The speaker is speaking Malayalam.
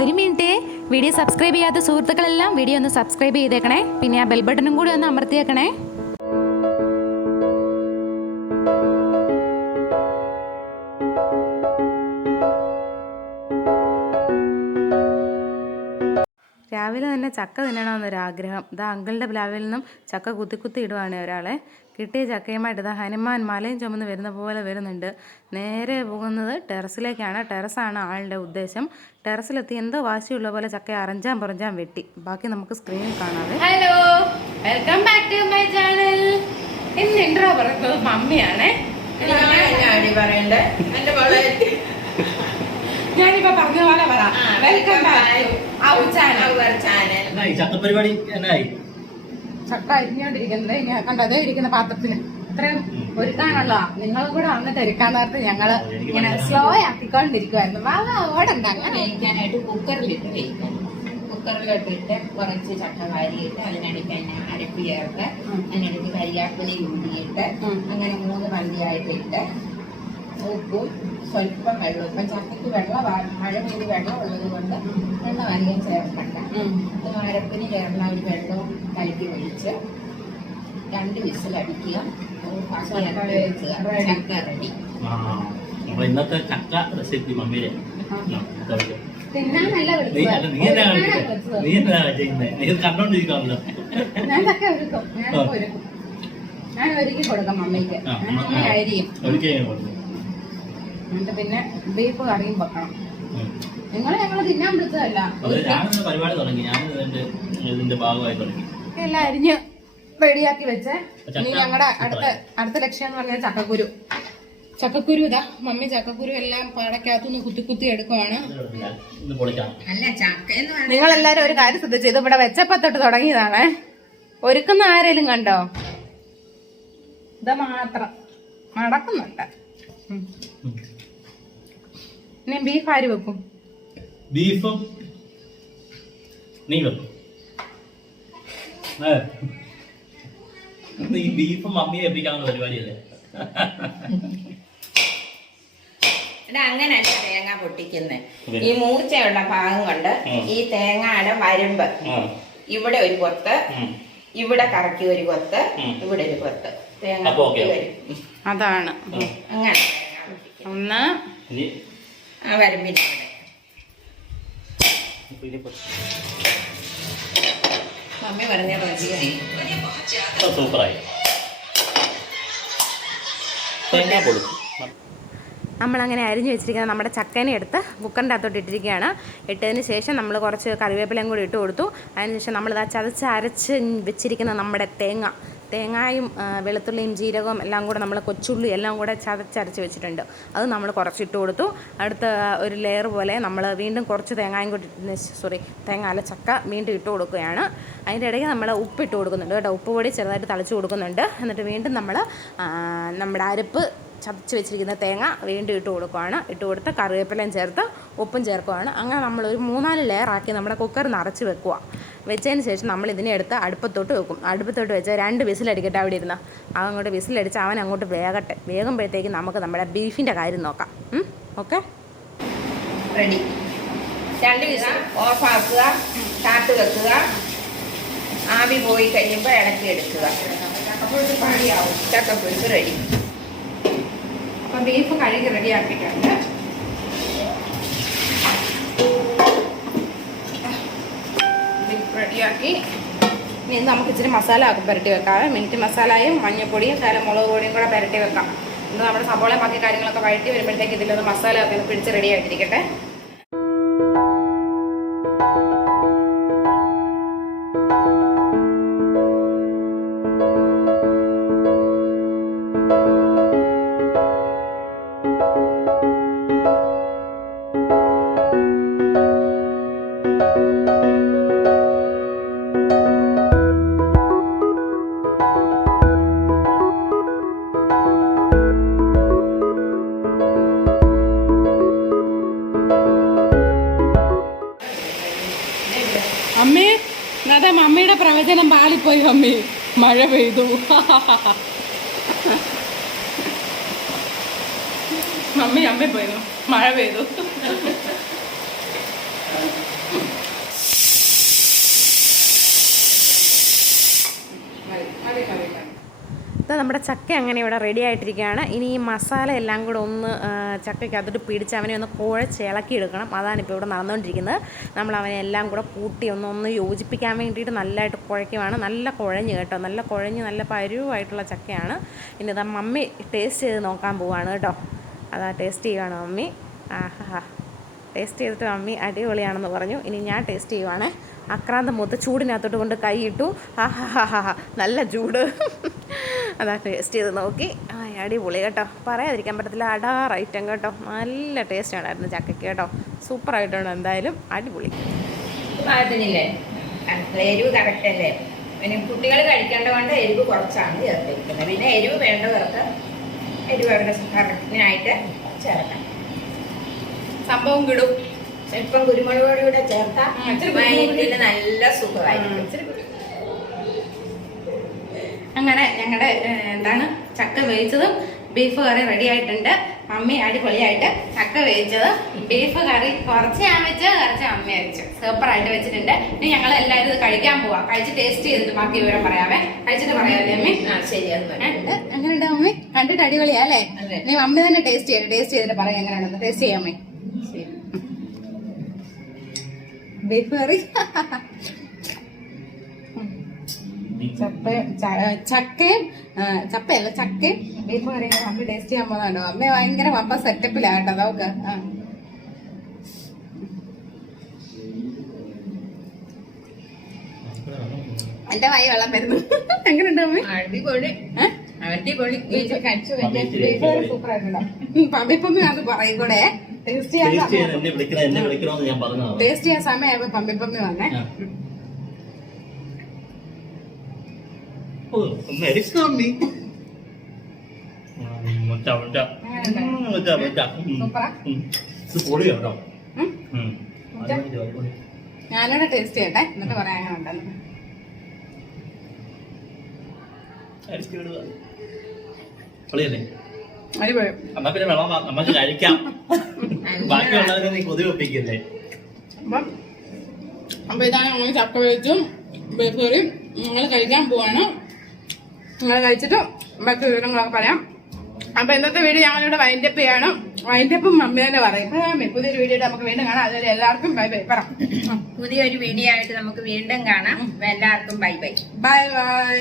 ഒരു മിനിറ്റ്, വീഡിയോ സബ്സ്ക്രൈബ് ചെയ്യാത്ത സുഹൃത്തുക്കളെല്ലാം വീഡിയോ ഒന്ന് സബ്സ്ക്രൈബ് ചെയ്തേക്കണേ. പിന്നെ ആ ബെൽ ബട്ടണും കൂടി ഒന്ന് അമർത്തിയേക്കണേ. രാവിലെ തന്നെ ചക്ക തിന്നണമെന്നൊരാഗ്രഹം. ഇതാ അങ്കിളുടെ പ്ലാവിൽ നിന്നും ചക്ക കുത്തി ഇടുവാണ് ഒരാളെ. കിട്ടിയ ചക്കയുമായിട്ട് ഇതാ ഹനുമാൻ മലയും ചുമന്ന് വരുന്ന പോലെ വരുന്നുണ്ട്. നേരെ പോകുന്നത് ടെറസിലേക്കാണ്. ടെറസാണ് ആളുടെ ഉദ്ദേശം. ടെറസിലെത്തി എന്തോ വാശിയുള്ള പോലെ ചക്ക അറഞ്ചാൻ പുറഞ്ചാൻ വെട്ടി. ബാക്കി നമുക്ക് സ്ക്രീനിൽ കാണാതെ. Hello, welcome back to my channel. ഇന്ന് ഇൻട്രോ പറയുന്നത് മമ്മിയാണ്. ഞാനിപ്പോ പറഞ്ഞ പോലെ പറയാം. Welcome back our channel. ചക്കപ്പരിപാടി എന്നായി? ചക്ക അരിഞ്ഞോണ്ടിരിക്കുന്നത് കണ്ടതേ ഇരിക്കുന്ന പാത്രത്തിന് ഇത്രയും ഒരുക്കാനുള്ള. നിങ്ങളും കൂടെ വന്നിട്ട് ഒരുക്കാൻ നേരത്ത് ഞങ്ങള് ഇങ്ങനെ സ്ലോ ആക്കിക്കൊണ്ടിരിക്കുവായിരുന്നു. ഓടണ്ട. അങ്ങനെ വേവിക്കാനായിട്ട് കുക്കറിലിട്ട് വേവിക്കണം. കുക്കറിലിട്ടിട്ട് കുറച്ച് ചക്ക വാരിയിട്ട് അതിനടുത്ത് തന്നെ അരപ്പ് ചേർത്ത് അതിനടുത്ത് കരിയാപ്പിലി ഊടിയിട്ട് അങ്ങനെ 3 പന്തിയായിട്ട് ഇട്ട് ഉപ്പും സ്വല്പം വെള്ളം. ഇപ്പം ചക്കയ്ക്ക് മഴ പെയ്ത് വെള്ളം ഉള്ളത് കൊണ്ട് വെള്ളം അധികം ചേർക്കണ്ട. അരപ്പിന് ചേർന്ന ഒരു വെള്ളവും കലക്കി ഒഴിച്ച് 2 വിസിലടിക്കുക. ചക്ക റെഡി. ഇന്നത്തെ ചക്ക റെസിപ്പി മമ്മിയുടെ കണ്ടോണ്ടിരിക്കാണല്ലോ. ഞാൻ ചക്ക ഒരുക്കും. ഞാൻ ഒരുക്കി കൊടുക്കാം മമ്മിക്ക്. എന്നിട്ട് പിന്നെ ബീഫ് കറിയും വെക്കണം. ഞങ്ങള് തിന്നാൻ വിളിച്ചതല്ല, പരിപാടി തുടങ്ങി. ഞാൻ ഇതിന്റെ ഭാഗമായി തുടങ്ങി. എല്ലാം അരിഞ്ഞ് റെഡിയാക്കി വെച്ച് ഇനി ഞങ്ങളുടെ അടുത്ത ലക്ഷ്യം എന്ന് പറഞ്ഞാൽ ചക്കക്കുരു. ഇതാ മമ്മി ചക്കക്കുരു എല്ലാം പാടക്കകത്തുനിന്ന് കുത്തി എടുക്കുവാണ്. നിങ്ങളെല്ലാരും ഒരു കാര്യം ശ്രദ്ധിച്ചു, ഇത് ഇവിടെ വെച്ചപ്പത്തൊട്ട് തുടങ്ങിയതാണ്. ഒരുക്കുന്ന ആരേലും കണ്ടോ? ഇത് മാത്രം നടക്കുന്നുണ്ട്. ഇനി ബീഫ് ആര് വെക്കും? ബീഫും നീ വെക്കും. ഈ ബീഫും മമ്മിയെ എപ്പിക്കാവുന്ന പരിപാടിയല്ലേ? അങ്ങനല്ല തേങ്ങ പൊട്ടിക്കുന്നത്. ഈ മൂർച്ചയുള്ള ഭാഗം കൊണ്ട് ഈ തേങ്ങയുടെ വരമ്പ് ഇവിടെ ഒരു കൊത്ത്, ഇവിടെ കറക്കി ഒരു കൊത്ത്, ഇവിടെ ഒരു കൊത്ത് തേങ്ങ വരും. അതാണ് അങ്ങനെ ഒന്ന് ആ വരമ്പിന്റെ മമ്മി പറഞ്ഞ മതിയായി. സൂപ്പറായി. നമ്മളങ്ങനെ അരിഞ്ഞു വെച്ചിരിക്കുന്ന നമ്മുടെ ചക്കേനെ എടുത്ത് കുക്കറിൻ്റെ അകത്തോട്ട് ഇട്ടിരിക്കുകയാണ്. ഇട്ടതിന് ശേഷം നമ്മൾ കുറച്ച് കറിവേപ്പിലയും കൂടി ഇട്ട് കൊടുത്തു. അതിനുശേഷം നമ്മളിതാ അരച്ച് വെച്ചിരിക്കുന്ന നമ്മുടെ തേങ്ങായും വെളുത്തുള്ളിയും ജീരകവും എല്ലാം കൂടെ നമ്മൾ കൊച്ചുള്ളി എല്ലാം കൂടെ ചതച്ചരച്ച് വെച്ചിട്ടുണ്ട്. അത് നമ്മൾ കുറച്ചിട്ട് കൊടുത്തു. അടുത്ത ഒരു ലെയർ പോലെ നമ്മൾ വീണ്ടും കുറച്ച് ചക്ക വീണ്ടും ഇട്ട് കൊടുക്കുകയാണ്. അതിൻ്റെ ഇടയ്ക്ക് നമ്മൾ ഉപ്പിട്ട് കൊടുക്കുന്നുണ്ട് കേട്ടോ. ഉപ്പ് പൊടി ചെറുതായിട്ട് തളിച്ച് കൊടുക്കുന്നുണ്ട്. എന്നിട്ട് വീണ്ടും നമ്മൾ നമ്മുടെ അരപ്പ് ചതച്ച് വെച്ചിരിക്കുന്ന തേങ്ങ വീണ്ടും ഇട്ട് കൊടുക്കുകയാണ്. ഇട്ട് കൊടുത്ത് കറിവേപ്പിലയും ചേർത്ത് ഉപ്പും ചേർക്കുകയാണ്. അങ്ങനെ നമ്മളൊരു 3-4 ലെയറാക്കി നമ്മുടെ കുക്കർ നിറച്ച് വെക്കുക. വെച്ചതിന് ശേഷം നമ്മൾ ഇതിനെ എടുത്ത് അടുപ്പത്തോട്ട് വെക്കും. അടുപ്പത്തോട്ട് വെച്ച് 2 വിസിലടിക്കട്ടെ. അവിടെ ഇരുന്ന് അങ്ങോട്ട് വിസിലടിച്ച് അവൻ അങ്ങോട്ട് വേകട്ടെ. വേകുമ്പോഴത്തേക്ക് നമുക്ക് നമ്മുടെ ബീഫിൻ്റെ കാര്യം നോക്കാം. Okay, ready. 2 വിസിൽ ഓഫാക്കുക, കാത്ത് വെക്കുക. ആവി പോയി കഴിയുമ്പോൾ ഇളക്കി എടുക്കുക. അപ്പോൾ പണിയാവും. ചക്കപ്പുഴുക്ക് റെഡി. അപ്പം ബീഫ് കഴുകി റെഡിയാക്കിയിട്ടുണ്ട്. ബീഫ് റെഡിയാക്കി ഇനി നമുക്ക് ഇച്ചിരി മസാല ആക്കും പുരട്ടി വെക്കാം. മിനിറ്റ് മസാലയും മഞ്ഞൾപ്പൊടിയും മുളക് പൊടിയും കൂടെ പുരട്ടി വെക്കാം. ഇത് നമ്മുടെ സബോളയും ബാക്കി കാര്യങ്ങളൊക്കെ വഴറ്റി വരുമ്പോഴത്തേക്ക് ഇതിലൊന്ന് മസാല ഒക്കെ പിടിച്ച് റെഡി ആയിട്ടിരിക്കട്ടെ. അമ്മേ, അതെ മമ്മിയുടെ പ്രവചനം പാളിപ്പോയി. മമ്മി മഴ പെയ്തു. മമ്മി പോയിരുന്നു, മഴ പെയ്തു. നമ്മുടെ ചക്ക അങ്ങനെ ഇവിടെ റെഡി ആയിട്ടിരിക്കുകയാണ്. ഇനി ഈ മസാല എല്ലാം കൂടെ ഒന്ന് ചക്കയ്ക്കകത്തോട്ട് പിടിച്ച് അവനെ ഒന്ന് കുഴച്ച് ഇളക്കി എടുക്കണം. അതാണിപ്പോൾ ഇവിടെ നടന്നുകൊണ്ടിരിക്കുന്നത്. നമ്മൾ അവനെ എല്ലാം കൂടെ കൂട്ടി ഒന്ന് യോജിപ്പിക്കാൻ വേണ്ടിയിട്ട് നല്ലതായിട്ട് കുഴയ്ക്കുവാണ്. നല്ല കുഴഞ്ഞ് കേട്ടോ, നല്ല കുഴഞ്ഞ് നല്ല പരുവായിട്ടുള്ള ചക്കയാണ്. ഇനി ഇതാ മമ്മി ടേസ്റ്റ് ചെയ്ത് നോക്കാൻ പോവാണ് കേട്ടോ. അതാ ടേസ്റ്റ് ചെയ്യുവാണ് മമ്മി. ആഹാ, ടേസ്റ്റ് ചെയ്തിട്ട് മമ്മി അടിപൊളിയാണെന്ന് പറഞ്ഞു. ഇനി ഞാൻ ടേസ്റ്റ് ചെയ്യുവാണേ. ആക്രാന്തം മൂത്ത് ചൂടിനകത്തോട്ട് കൊണ്ട് കൈ ഇട്ടു. ഹാ നല്ല ചൂട്. അതാ ടേസ്റ്റ് ചെയ്ത് നോക്കി. അടിപൊളി കേട്ടോ, പറയാതിരിക്കാൻ പറ്റത്തില്ല. അടാർ ഐറ്റം കേട്ടോ, നല്ല ടേസ്റ്റ് ഉണ്ടായിരുന്നു ചക്കയ്ക്ക് കേട്ടോ. സൂപ്പറായിട്ടുണ്ട്, എന്തായാലും അടിപൊളി. പാകത്തിനില്ലേ, എരിവ് കറക്റ്റ് അല്ലേ? പിന്നെ കുട്ടികൾ കഴിക്കേണ്ടതുകൊണ്ട് എരിവ് കുറച്ചാണ് ചേർത്തിരിക്കുന്നത്. പിന്നെ എരിവ് വേണ്ടവർക്ക് എരിവ് അവരുടെ കറക്റ്റിനായിട്ട് ചേർക്കാം. സംഭവം കിടും. ഇപ്പം കുരുമുളക് പൊടി കൂടെ ചേർത്താൽ നല്ല സുഖമായിരിക്കും. അങ്ങനെ ഞങ്ങളുടെ എന്താണ് ചക്ക വേവിച്ചതും ബീഫ് കറി റെഡി ആയിട്ടുണ്ട്. മമ്മി അടിപൊളിയായിട്ട് ചക്ക വേവിച്ചത് ബീഫ് കറി കുറച്ച് ഞാൻ വെച്ച് കുറച്ച് മമ്മി വെച്ചു സൂപ്പറായിട്ട് വെച്ചിട്ടുണ്ട്. ഇനി ഞങ്ങൾ എല്ലാവരും ഇത് കഴിക്കാൻ പോവാം. കഴിച്ച് ടേസ്റ്റ് ചെയ്തിട്ട് ബാക്കി വിവരം പറയാവേ. കഴിച്ചിട്ട് പറയാമല്ലേ അമ്മി? ശരി, അത് എങ്ങനെയുണ്ട് മമ്മി? കണ്ടിട്ട് അടിപൊളിയാ അല്ലേ? നീ മമ്മി തന്നെ ടേസ്റ്റ് ചെയ്തിട്ട് പറയാം എങ്ങനെയാണെന്ന്. ടേസ്റ്റ് ചെയ്യാം മമ്മി. ബീഫ് കറി ചക്കയും ബീഫ് കറിയും അമ്മ ടേസ്റ്റ് ചെയ്യാൻ പോകുന്നുണ്ടോ? അമ്മ ഭയങ്കര പപ്പ സെറ്റപ്പിലാട്ടോ. നോക്ക്, എന്റെ വായി വെള്ളം വരുന്നു. എങ്ങനെയുണ്ട് അമ്മ? അടിപൊളി, അടിപൊളി. സൂപ്പർ ആയിട്ടുണ്ടോ? പമ്മിപ്പമ്മി അത് പറയും കൂടെ. ടേസ്റ്റ് ചെയ്യാൻ സമയമായപ്പോ പമ്മിപ്പമ്മി വന്നേ. ഞാനോടെ ടേസ്റ്റ് ചെയ്യട്ടെ, എന്നിട്ട് പറയാൻ അങ്ങനെ ഉണ്ടല്ലോ. അടിപൊളി. എന്നാ പിന്നെ വെള്ളം നമുക്ക് കഴിക്കാം. ബാക്കിയുള്ളവരെ നീ കൊതി വെപ്പിക്കല്ലേ. അപ്പൊ ഇതാണ് ഞങ്ങൾ ചക്ക വേവിച്ചും ബീഫ് കറിയും ഞങ്ങൾ കഴിക്കാൻ പോവാണ്. നിങ്ങൾ കഴിച്ചിട്ട് ബാക്കി വിവരങ്ങളൊക്കെ പറയാം. അപ്പൊ ഇന്നത്തെ വീഡിയോ ഞങ്ങളിവിടെ വൈൻഡപ്പ് ചെയ്യണം. വൈൻഡപ്പും മമ്മി തന്നെ പറയും. പുതിയൊരു വീഡിയോ നമുക്ക് വീണ്ടും കാണാം. അതുവരെ എല്ലാവർക്കും ബൈ ബൈ പറ. പുതിയൊരു വീഡിയോ ആയിട്ട് നമുക്ക് വീണ്ടും കാണാം. എല്ലാവർക്കും ബൈ ബൈ. Bye bye.